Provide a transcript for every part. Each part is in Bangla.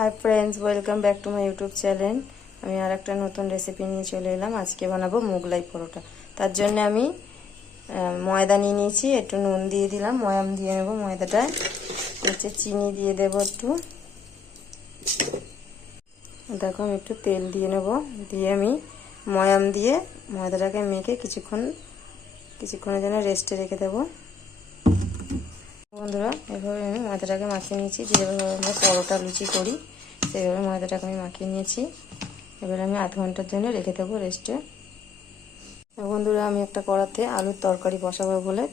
Hi friends, welcome back to my YouTube channel. আমি আর একটা নতুন রেসিপি নিয়ে চলে এলাম। আজকে বানাবো মোগলাই পরোটা। তার জন্য আমি ময়দা নিয়ে নিয়েছি, একটু নুন দিয়ে দিলাম, ময়াম দিয়ে নেব ময়দাটা, হচ্ছে চিনি দিয়ে দেব একটু, দেখো আমি একটু তেল দিয়ে নেব, দিয়ে আমি ময়াম দিয়ে ময়দাটাকে মেখে কিছুক্ষণের জন্য রেস্টে রেখে দেবো। বন্ধুরা, এভাবে আমি ময়দাটাকে মাখিয়ে নিয়েছি, যেভাবে আমরা পরোটা লুচি করি সেইভাবে ময়দাটাকে আমি মাখিয়ে নিয়েছি। এবার আমি আধ ঘন্টার জন্য রেখে দেবো রেস্টে। বন্ধুরা, আমি একটা কড়াতে আলুর তরকারি বসাবো বলে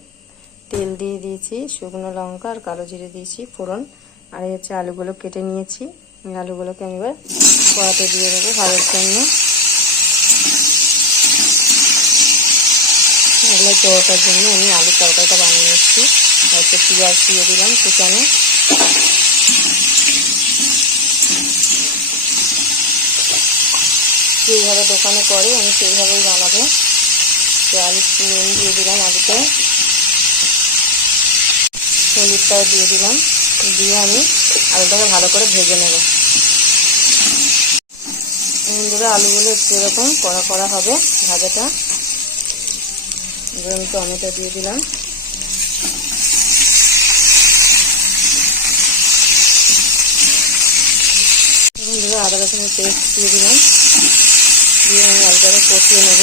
তেল দিয়ে দিয়েছি, শুকনো লঙ্কা আর কালো জিরে দিয়েছি ফোড়ন, আর এই হচ্ছে আলুগুলো কেটে নিয়েছি। আলুগুলোকে আমি এবার কড়াতে দিয়ে দেবো ভাজার জন্য। এগুলো পরোটার জন্য আমি আলুর তরকারিটা বানিয়ে নিচ্ছি। হচ্ছে পেঁয়াজ দিয়ে দিলাম কুচানো, যেইভাবে দোকানে করে আমি সেইভাবেই বানাবো। আলু নুন দিয়ে দিলাম, আলুতে হলুদটাও দিয়ে দিলাম, দিয়ে আমি আলুটাকে ভালো করে ভেজে নেব। বন্ধুরা, আলুগুলো একটু এরকম কড়া কড়া হবে ভাজাটা। এবার আমি টমেটো দিয়ে দিলাম, বন্ধুরা আদা রসুনের পেস্ট দিয়ে দিলাম, দিয়ে আমি আলুটাকে কষিয়ে নেব।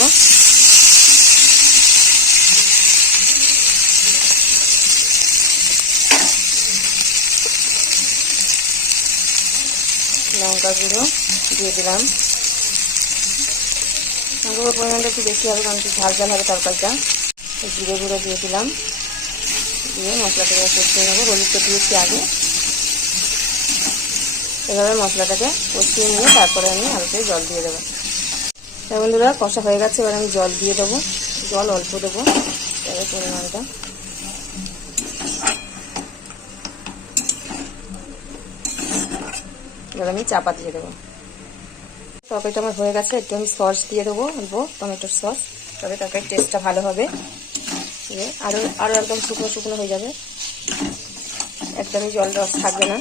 লঙ্কা গুঁড়ো দিয়ে দিলাম, লঙ্কা গুঁড়োর পরিমাণটা একটু বেশি হবে কারণ একটু ঝাল ঝাল হবে তরকারিটা। জিরে গুঁড়ো দিয়ে দিলাম, দিয়ে মশলাটাকে কষিয়ে নেবো। হলুদটা দিয়েছি আগে, এভাবে মশলাটাকে কষিয়ে নিয়ে তারপরে আমি আলুতে জল দিয়ে দেবো। তাই বন্ধুরা, কষা হয়ে গেছে, এবার আমি জল দিয়ে দেবো, জল অল্প দেবো এবার পরিমাণটা। এবার আমি চাপা দিয়ে দেবো। তরকারিটা আমার হয়ে গেছে, একটু আমি সস দিয়ে দেবো, অল্প টমেটোর সস, তবে তরকারির টেস্টটা ভালো হবে। আরও একদম শুকনো শুকনো হয়ে যাবে, একদমই জল রস থাকবে না।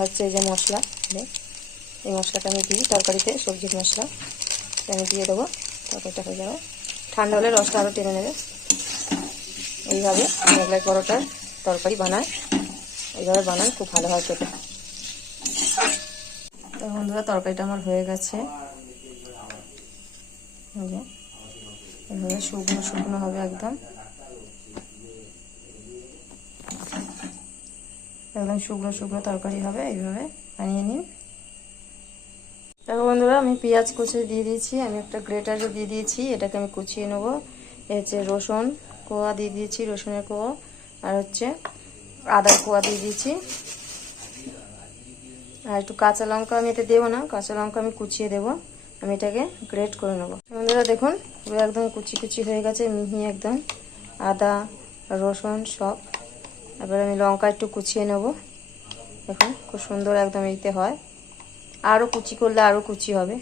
হচ্ছে এই যে মশলা, এই মশলাটা আমি দিই তরকারিতে, সবজির মশলা আমি দিয়ে দেবো। তরকারিটা হয়ে যাবে, ঠান্ডা হলে রসটা আরও টেনে নেবে। এইভাবে মোগলাই পরোটার তরকারি বানায়, এইভাবে বানান, খুব ভালো হয় খেতে। তো বন্ধুরা, তরকারিটা আমার হয়ে গেছে, এভাবে শুকনো শুকনো হবে একদম, একদম শুকনো শুকনো তরকারি হবে। এইভাবে বানিয়ে নিন। দেখো বন্ধুরা, আমি পেঁয়াজ কুচি দিয়ে দিয়েছি, আমি একটা গ্রেটারে দিয়ে দিয়েছি, এটাকে আমি কুচিয়ে নেবো। হচ্ছে রসুন কোয়া দিয়ে দিয়েছি, রসুনের কোয়া, আর হচ্ছে আদার কোয়া দিয়ে দিয়েছি, আর একটু কাঁচা লঙ্কা আমি এতে দেবো না, কাঁচা লঙ্কা আমি কুচিয়ে দেবো। আমি এটাকে গ্রেট করে নেবো। বন্ধুরা দেখুন, পুরো একদম কুচি কুচি হয়ে গেছে, মিহি একদম, আদা রসুন সব। এবার আমি লঙ্কা একটু কুচিয়ে নেব, দেখুন খুব সুন্দর একদম এইতে হয়, আরও কুচি করলে আরও কুচি হবে।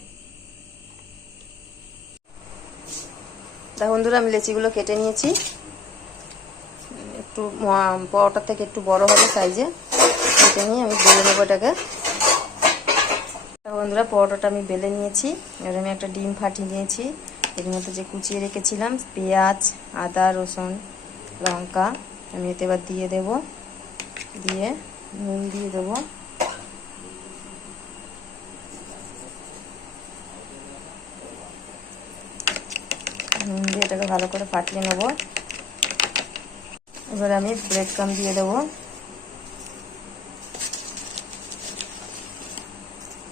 তা বন্ধুরা, আমি লেচিগুলো কেটে নিয়েছি, একটু পরোটার থেকে একটু বড় হবে সাইজে, কেটে নিয়ে আমি বেলে নেবো এটাকে। বন্ধুরা, পরোটাটা আমি বেলে নিয়েছি, এবার আমি একটা ডিম ফাটিয়ে নিয়েছি, এর মধ্যে যে কুচিয়ে রেখেছিলাম পেঁয়াজ আদা রসুন লঙ্কা আমি এতে এবার দিয়ে দেব, দিয়ে নুন দিয়ে দেবো, নুন দিয়ে এটাকে ভালো করে ফাটিয়ে নেব। এবার আমি ব্রেড ক্রাম্ব দিয়ে দেবো,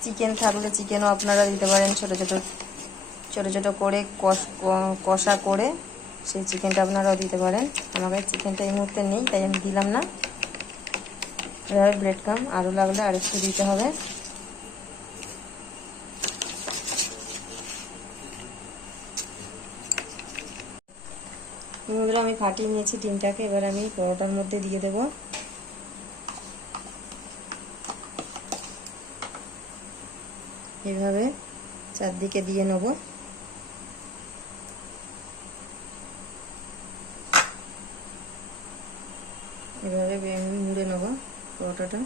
চিকেন থাকলে চিকেনও আপনারা দিতে পারেন, ছোটো ছোটো করে কষা করে সেই চিকেনটা আপনারাও দিতে পারেন। আমার কাছে চিকেনটা এই মুহূর্তে নেই, তাই আমি দিলাম না। এভাবে ব্রেড ক্রাম্ব আরও লাগলে আর একটু দিতে হবে। বন্ধুরা, আমি ফাটিয়ে নিয়েছি ডিমটাকে, এবার আমি পরোটার মধ্যে দিয়ে দেব। এভাবে চারদিকে দিয়ে নেব। এভাবে আমি মুড়ে নেবো পরোটাটা।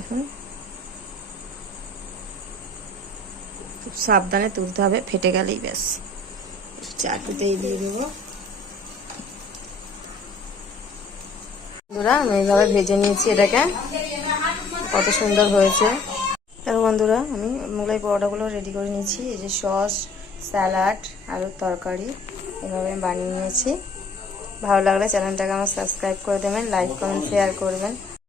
এখন খুব সাবধানে তুলতে হবে, ফেটে গেলেই ব্যাস। চাটুতেই দিয়ে দেবো। বন্ধুরা আমি এইভাবে ভেজে নিয়েছি এটাকে, কত সুন্দর হয়েছে। দেখো বন্ধুরা আমি মোগলাই পরোটাগুলো রেডি করে নিয়েছি। এই যে সস, স্যালাড, আলুর তরকারি এভাবে আমি বানিয়ে নিয়েছি। ভালো লাগলে চ্যানেলটাকে আমার সাবস্ক্রাইব করে দেবেন, লাইক কমেন্ট শেয়ার করবেন।